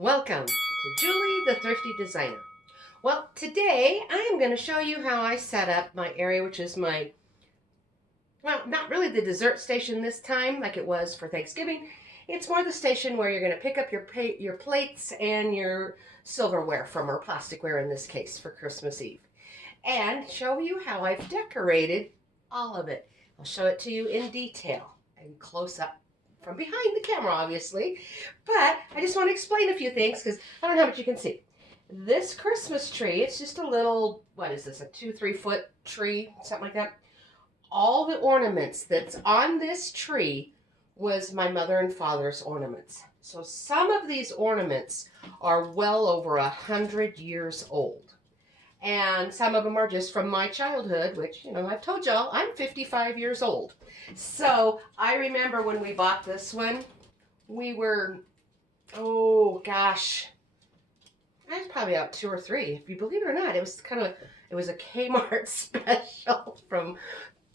Welcome to Julie the Thrifty Designer. Well, today I am going to show you how I set up my area, which is my, well, not really the dessert station this time like it was for Thanksgiving. It's more the station where you're going to pick up your plates and your silverware from, or plasticware in this case, for Christmas Eve. And show you how I've decorated all of it. I'll show it to you in detail and close up from behind the camera, obviously. But I just want to explain a few things because I don't know how much you can see. This Christmas tree, it's just a little, what is this, a 2-3 foot tree, something like that. All the ornaments that's on this tree was my mother and father's ornaments. So some of these ornaments are well over 100 years old. And some of them are just from my childhood, which, I've told y'all, I'm 55 years old. So I remember when we bought this one, we were, oh gosh, I was probably about 2 or 3. If you believe it or not, it was a Kmart special from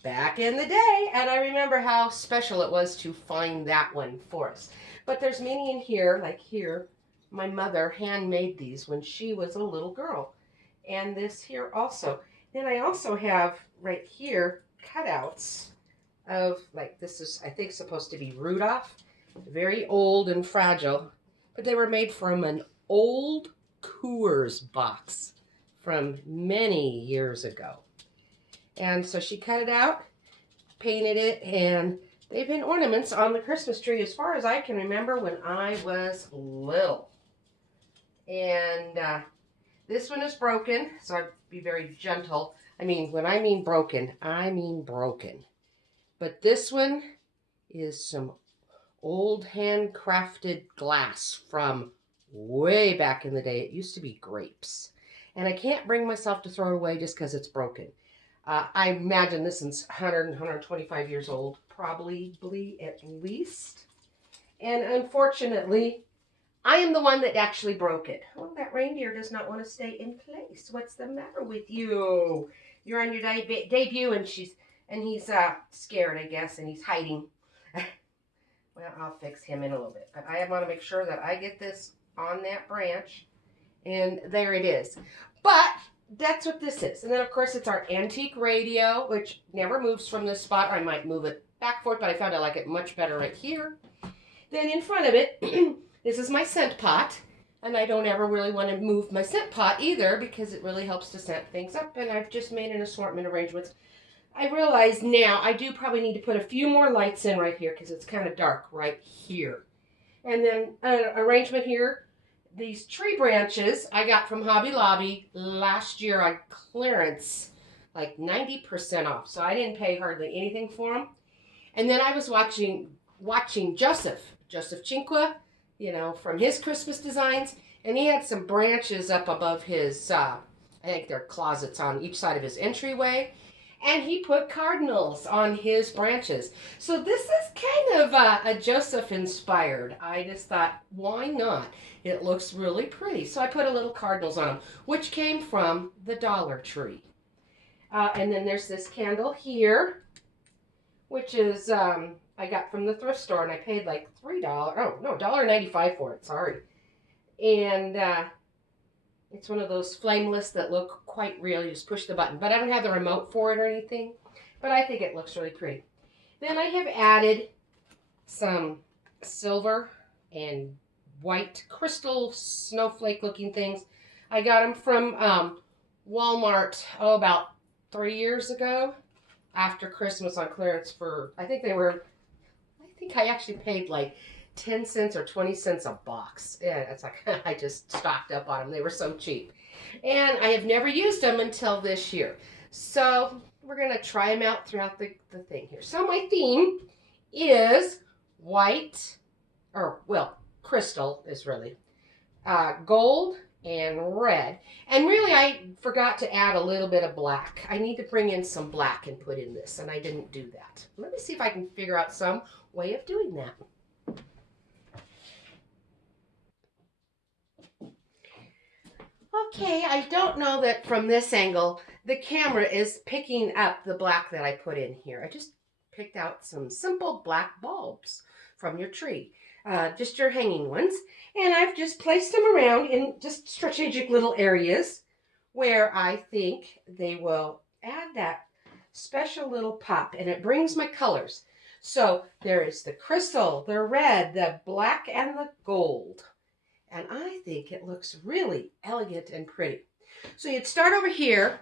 back in the day. And I remember how special it was to find that one for us. But there's many in here, like here, my mother handmade these when she was a little girl. And this here also. Then I also have right here cutouts of, like, this is, I think, supposed to be Rudolph. Very old and fragile. But they were made from an old Coors box from many years ago. And so she cut it out, painted it, and they've been ornaments on the Christmas tree as far as I can remember when I was little. And this one is broken, so I'd be very gentle. I mean, when I mean broken, I mean broken. But this one is some old handcrafted glass from way back in the day. It used to be grapes. And I can't bring myself to throw it away just because it's broken. I imagine this is 100 and 125 years old, probably at least. And unfortunately, I am the one that actually broke it. Oh, that reindeer does not want to stay in place. What's the matter with you? You're on your debut, and he's scared, I guess, and he's hiding. Well, I'll fix him in a little bit. But I want to make sure that I get this on that branch, and there it is. But that's what this is. And then, of course, it's our antique radio, which never moves from this spot. I might move it back and forth, but I found I like it much better right here. Then in front of it, this is my scent pot, and I don't ever really want to move my scent pot either because it really helps to scent things up, and I've just made an assortment arrangements. I realize now I do probably need to put a few more lights in right here because it's kind of dark right here. And then an arrangement here, these tree branches I got from Hobby Lobby last year on clearance, like 90% off, so I didn't pay hardly anything for them. And then I was watching Joseph Cinque, from his Christmas designs, and he had some branches up above his, I think they're closets on each side of his entryway, and he put cardinals on his branches. So this is kind of a Joseph inspired. I just thought, why not? It looks really pretty. So I put a little cardinals on them, which came from the Dollar Tree. And then there's this candle here, which is I got from the thrift store, and I paid like $3. Oh, no, $1.95 for it. Sorry. And it's one of those flameless that look quite real. You just push the button. But I don't have the remote for it or anything. But I think it looks really pretty. Then I have added some silver and white crystal snowflake looking things. I got them from Walmart, about 3 years ago after Christmas on clearance for, I think I actually paid like 10 cents or 20 cents a box. Yeah, it's like I just stocked up on them. They were so cheap. And I have never used them until this year. So we're going to try them out throughout the thing here. So my theme is white, or, well, crystal is really, gold and red. And really, I forgot to add a little bit of black. I need to bring in some black and put in this, and I didn't do that. Let me see if I can figure out some way of doing that. Okay, I don't know that from this angle the camera is picking up the black that I put in here. I just picked out some simple black bulbs from your tree. just your hanging ones. And I've just placed them around in just strategic little areas where I think they will add that special little pop, and it brings my colors. So there is the crystal, the red, the black, and the gold. And I think it looks really elegant and pretty. So you'd start over here,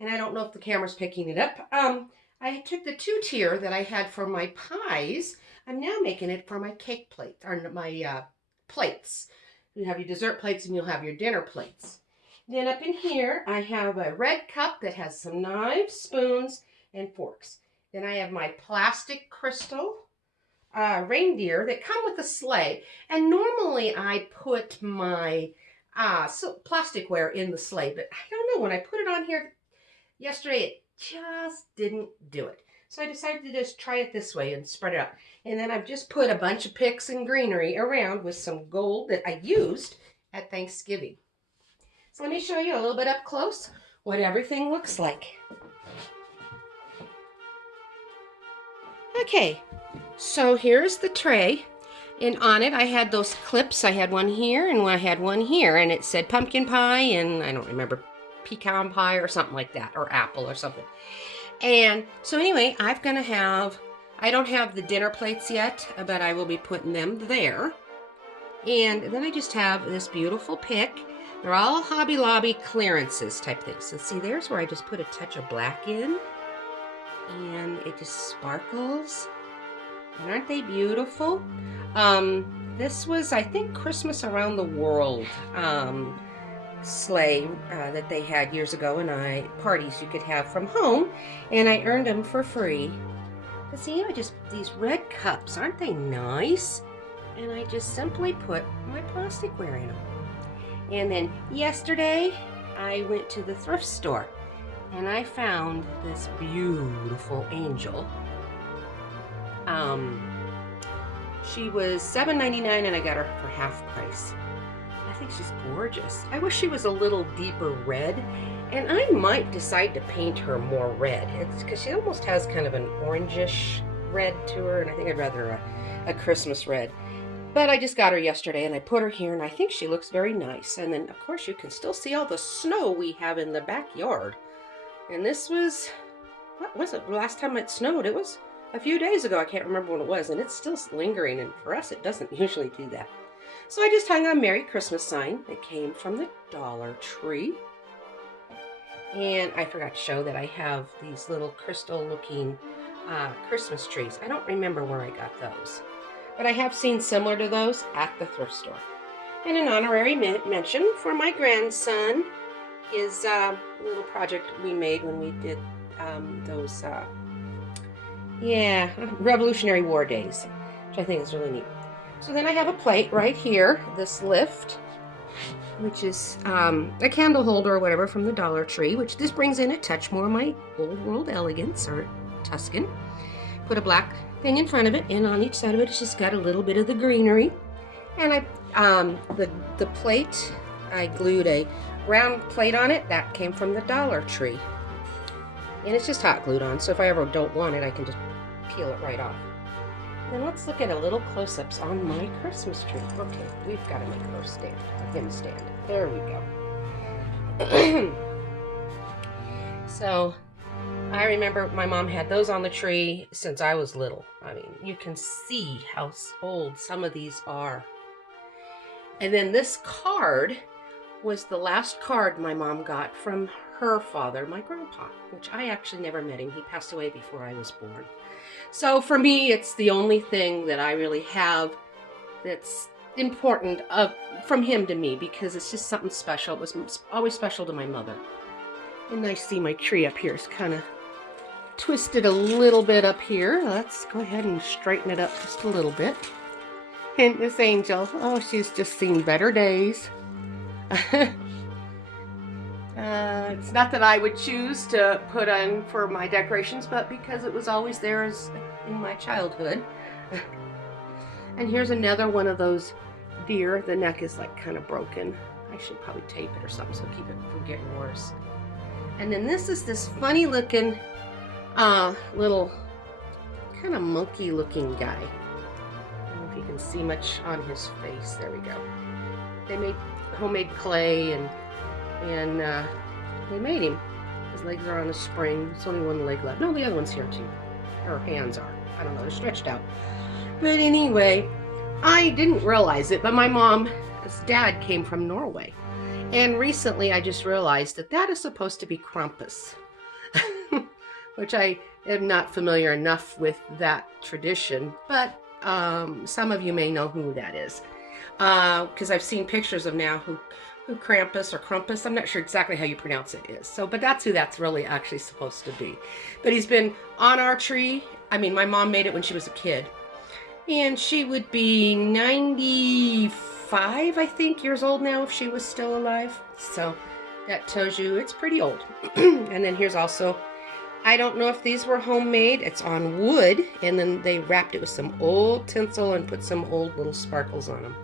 and I don't know if the camera's picking it up. I took the 2-tier that I had for my pies. I'm now making it for my cake plate, or my plates. You have your dessert plates and you'll have your dinner plates. Then up in here, I have a red cup that has some knives, spoons, and forks. Then I have my plastic crystal reindeer that come with a sleigh. And normally I put my plasticware in the sleigh, but I don't know, when I put it on here yesterday, it just didn't do it. So I decided to just try it this way and spread it out. And then I've just put a bunch of picks and greenery around with some gold that I used at Thanksgiving. So let me show you a little bit up close what everything looks like. Okay, so here's the tray. And on it I had those clips. I had one here and I had one here, and it said pumpkin pie and I don't remember, pecan pie or something like that, or apple or something. And so anyway, I don't have the dinner plates yet, but I will be putting them there. And then I just have this beautiful pick. They're all Hobby Lobby clearances type things. So see, there's where I just put a touch of black in, and it just sparkles. And aren't they beautiful? This was, I think, Christmas Around the World sleigh that they had years ago, and parties you could have from home, and I earned them for free. But see, these red cups, aren't they nice? And I just simply put my plasticware in them. And then yesterday, I went to the thrift store, and I found this beautiful angel. She was $7.99, and I got her for half price. I think she's gorgeous. I wish she was a little deeper red, and I might decide to paint her more red. It's because she almost has kind of an orangish red to her, and I think I'd rather a Christmas red. But I just got her yesterday, and I put her here, and I think she looks very nice. And then, of course, you can still see all the snow we have in the backyard. And this was, what was it? The last time it snowed, it was a few days ago. I can't remember when it was, and it's still lingering, and for us, it doesn't usually do that. So I just hung a Merry Christmas sign that came from the Dollar Tree. And I forgot to show that I have these little crystal-looking Christmas trees. I don't remember where I got those, but I have seen similar to those at the thrift store. And an honorary mention for my grandson is a little project we made when we did those Revolutionary War days, which I think is really neat. So then I have a plate right here, this lift, which is a candle holder or whatever from the Dollar Tree, which this brings in a touch more of my Old World Elegance, or Tuscan. Put a black thing in front of it, and on each side of it, it's just got a little bit of the greenery. And the plate, I glued a round plate on it. That came from the Dollar Tree. And it's just hot glued on, so if I ever don't want it, I can just peel it right off. Then let's look at a little close-ups on my Christmas tree. Okay, we've got to make her stand, or him stand. There we go. So, I remember my mom had those on the tree since I was little. I mean, you can see how old some of these are. And then this card was the last card my mom got from her father, my grandpa, which I actually never met him. He passed away before I was born. So for me, it's the only thing that I really have that's important from him to me, because it's just something special. It was always special to my mother. And I see my tree up here is kind of twisted a little bit up here. Let's go ahead and straighten it up just a little bit. And this angel, oh, she's just seen better days. It's not that I would choose to put on for my decorations, but because it was always there in my childhood. And here's another one of those deer. The neck is like kind of broken. I should probably tape it or something so keep it from getting worse. And then this is this funny looking little kind of monkey looking guy. I don't know if you you can see much on his face. There we go. They made homemade clay and they made him. His legs are on a spring. There's only one leg left. No, the other one's here too. Her hands are. I don't know, they're stretched out. But anyway, I didn't realize it, but my mom's dad came from Norway. And recently I just realized that that is supposed to be Krampus, which I am not familiar enough with that tradition, but some of you may know who that is. Because I've seen pictures of now who Krampus or Krampus, I'm not sure exactly how you pronounce it is. So, but that's who that's really actually supposed to be. But he's been on our tree. I mean, my mom made it when she was a kid. And she would be 95, I think, years old now if she was still alive. So that tells you it's pretty old. And then here's also, I don't know if these were homemade. It's on wood, and then they wrapped it with some old tinsel and put some old little sparkles on them.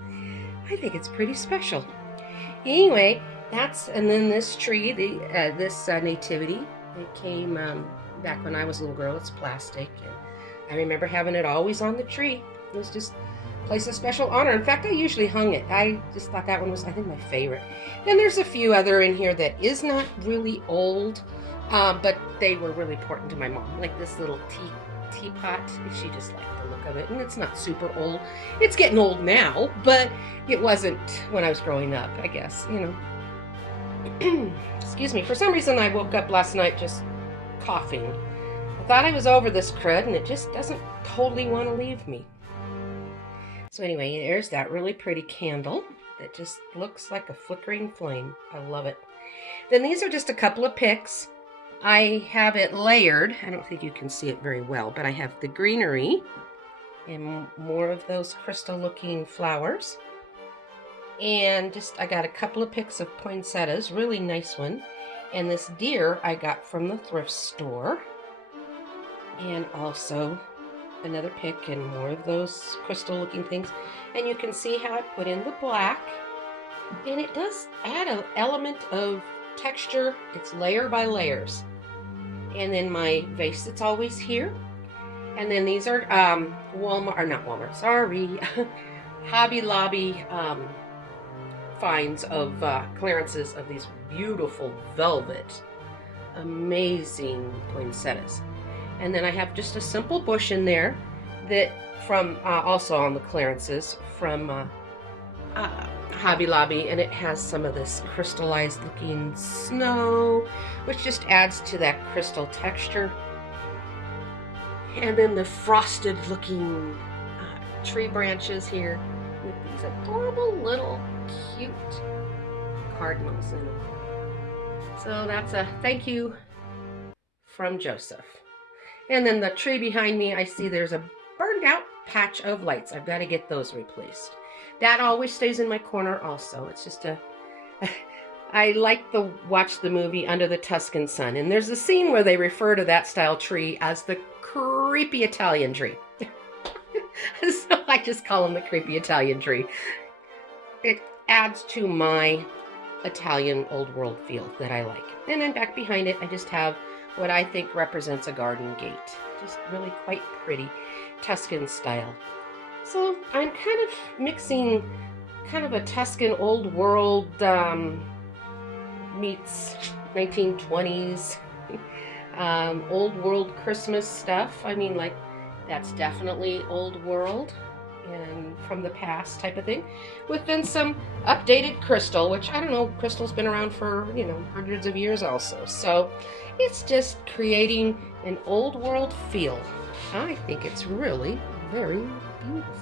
I think it's pretty special. Anyway, and then this tree, this nativity, it came back when I was a little girl. It's plastic, and I remember having it always on the tree. It was just a place of special honor. In fact, I usually hung it. I just thought that one was, I think, my favorite. Then there's a few other in here that is not really old, but they were really important to my mom. Like this little teapot. She just liked the look of it, and it's not super old. It's getting old now, but it wasn't when I was growing up, I guess, you know. Excuse me. For some reason, I woke up last night just coughing. I thought I was over this crud, and it just doesn't totally want to leave me. So anyway, there's that really pretty candle that just looks like a flickering flame. I love it. Then these are just a couple of picks. I have it layered. I don't think you can see it very well, but I have the greenery and more of those crystal-looking flowers. And I got a couple of picks of poinsettias, really nice one. And this deer I got from the thrift store. And also another pick and more of those crystal-looking things. And you can see how I put in the black. And it does add an element of texture. It's layer by layers. And then my vase that's always here. And then these are Hobby Lobby finds of clearances of these beautiful velvet, amazing poinsettias. And then I have just a simple bush in there that from also on the clearances from Hobby Lobby, and it has some of this crystallized looking snow, which just adds to that crystal texture. And then the frosted looking tree branches here with these adorable little cute cardinals in them. So that's a thank you from Joseph. And then the tree behind me, I see there's a burned out patch of lights. I've got to get those replaced. That always stays in my corner also. It's just I like to watch the movie Under the Tuscan Sun, and there's a scene where they refer to that style tree as the creepy Italian tree. So I just call him the creepy Italian tree. It adds to my Italian old world feel that I like. And then back behind it, I just have what I think represents a garden gate. Just really quite pretty, Tuscan style. So I'm kind of mixing kind of a Tuscan old world meets 1920s old world Christmas stuff. I mean, like, that's definitely old world and from the past type of thing, with then some updated crystal, which I don't know, crystal's been around for, you know, hundreds of years also. So it's just creating an old world feel. I think it's really very beautiful.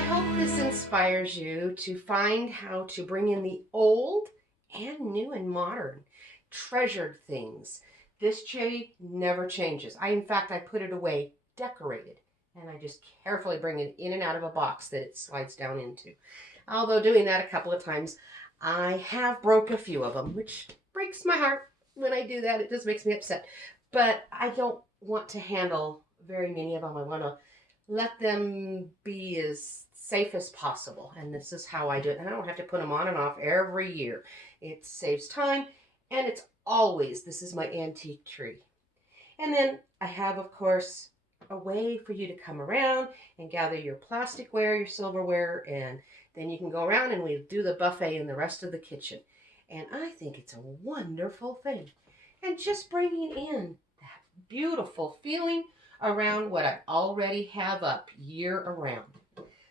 hope this inspires you to find how to bring in the old and new and modern treasured things. This tree never changes. In fact, I put it away decorated, and I just carefully bring it in and out of a box that it slides down into. Although doing that a couple of times, I have broke a few of them, which breaks my heart when I do that. It just makes me upset. But I don't want to handle very many of them. I want to let them be as safe as possible. And this is how I do it. And I don't have to put them on and off every year. It saves time, and it's always, this is my antique tree. And then I have, of course, a way for you to come around and gather your plasticware, your silverware, and then you can go around and we do the buffet in the rest of the kitchen. And I think it's a wonderful thing. And just bringing in that beautiful feeling around what I already have up year around.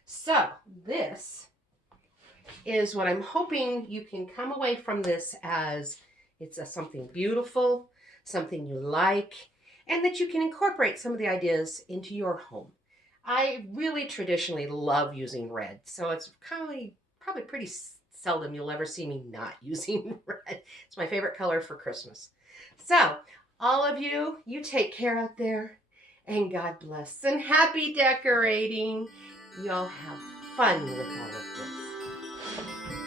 So this is what I'm hoping you can come away from this as it's something beautiful, something you like, and that you can incorporate some of the ideas into your home. I really traditionally love using red, so it's probably pretty seldom you'll ever see me not using red. It's my favorite color for Christmas. So, all of you, you take care out there, and God bless, and happy decorating. Y'all have fun with all of this.